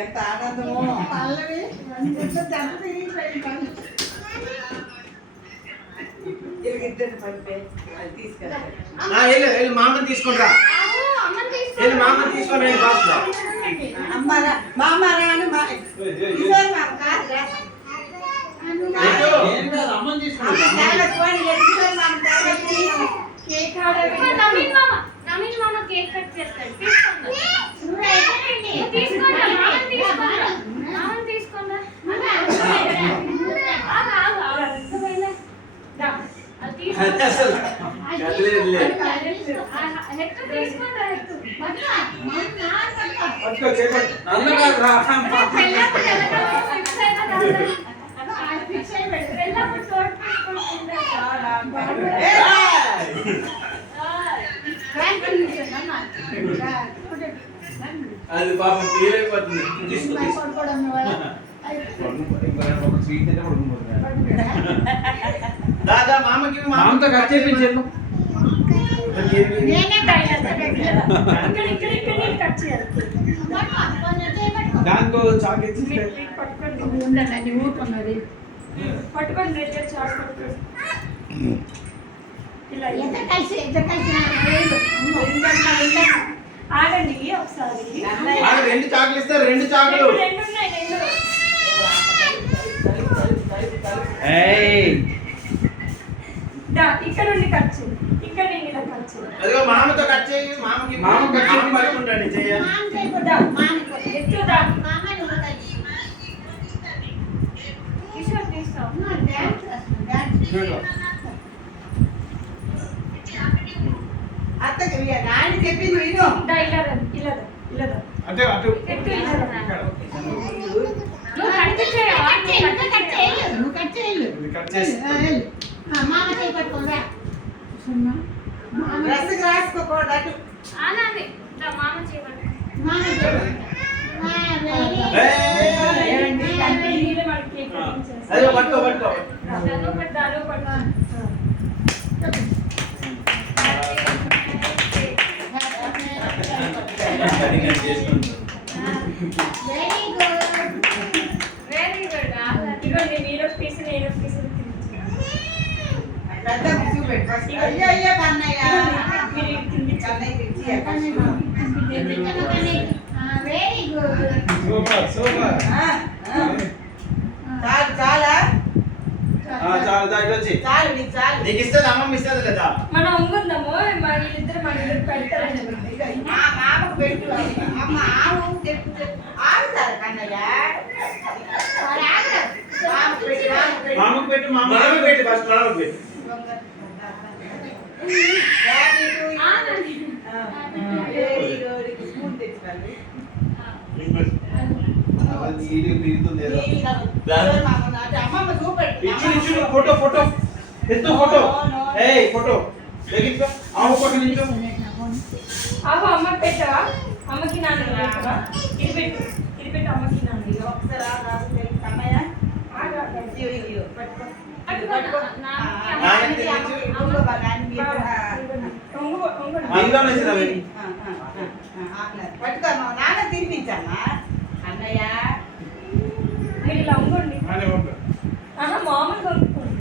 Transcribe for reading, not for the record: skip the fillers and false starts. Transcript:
ఎంత ఆనందమో పల్లవి మామని తీసుకుంటా మామని తీసుకొని మామరా అని అమ్మని తీసుకుంటా నవీన్ మామ కేక్ కట్ చేస్తాడు. తీసుకోండి మామని తీసుకోండి. అది పాపం తీరైపోతుంది. దాదా మామకి మామతో కట్ చేయించాను. దాంతో చాకెట్ పట్టుకొని ఆగండి ఒకసారి. రెండు చాకులు ఇస్తారు. రెండు చాకులు ఇక్కడ నుండి కట్ చేయి. ఇక్కడ నుండి ఇలా కట్ చేయి. అదిగో మామతో కట్ చేయి. మామకి మామ కట్ చేయి పట్టుకుంటాడు. చెయ్య కిషోర్ తీస్తావు. అత్తకి నాయన చెప్పింది విను. అంటే అటు నువ్వు కట్ చేయాలి. కట్ చేసి మామ చేయి పట్టుకోరా. డ్రెస్కి రాసుకోకూడదు అటు. మామ చేయబడి అదే పట్టుకో పట్టుకో. Very good. ఇదిగోండి మీరు పీస్ నేను పీస్ పెద్ద చూపెట్టు ఫస్ట్. అయ్యో అయ్యో Kannayya very good. Super super. చాలు చాలా చాలు దా ఇటు వచ్చి. చాలు నీకు చాలు. నీకు ఇస్తుంది అమ్మమ్మ ఇస్తుంది లేదా? మనం ఉంగుందాము. వీళ్ళిద్దరు మన ఇద్దరు పెడతారని మా మామకు పెట్టు. అమ్మ ఆవు చెప్పు ఆగుతారు కన్నయ్య. మామకు పెట్టు. మామకు పెట్టు ఫస్ట్. మామకు పెట్టు. స్పూన్ తెచ్చుకోండి. అమ్మమ్మ చూపెట్టు. ఫోటో ఫోటో ఎత్తు ఫోటో. ఏయ్ ఫోటో లెగిస్తా. ఆవు పక్కన నించో. అమ్మ పెట్టవా? అమ్మకి నాన్న పెట్టవా? ఇది పెట్టు. ఇది పెట్టు అమ్మకి నాన్న. ఒకసారి కన్నయ్య పట్టుకో. పట్టుకో నాన్న తినిపించమ్మా. అన్నయ్య